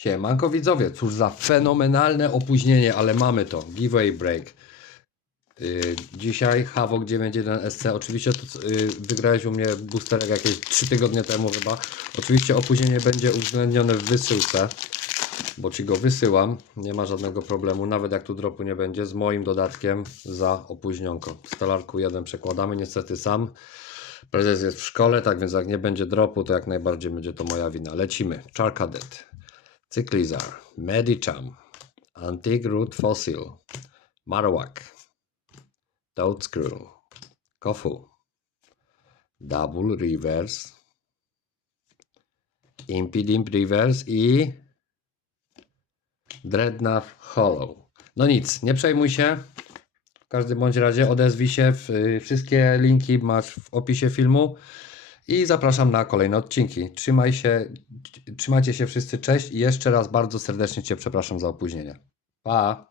Siemanko widzowie, cóż za fenomenalne opóźnienie, ale mamy to. Giveaway break. Yy, dzisiaj Havok 91 SC. Oczywiście to, yy, wygrałeś u mnie boosterek jakieś 3 tygodnie temu chyba. Oczywiście opóźnienie będzie uwzględnione w wysyłce, bo ci go wysyłam. Nie ma żadnego problemu, nawet jak tu dropu nie będzie, z moim dodatkiem za opóźnionko. Stolarku 1 przekładamy niestety sam. Prezes jest w szkole, tak więc jak nie będzie dropu, to jak najbardziej będzie to moja wina. Lecimy. Charcadet. Cyklizar, Medicham, Antique Root Fossil, Marowak, Toadscrew, Kofu, Double Reverse, Impidimp Reverse i Dreadnought Hollow. No nic, nie przejmuj się. W każdym bądź razie odezwij się. Wszystkie linki masz w opisie filmu. I zapraszam na kolejne odcinki. Trzymaj się, trzymajcie się wszyscy, cześć i jeszcze raz bardzo serdecznie Cię przepraszam za opóźnienie. Pa!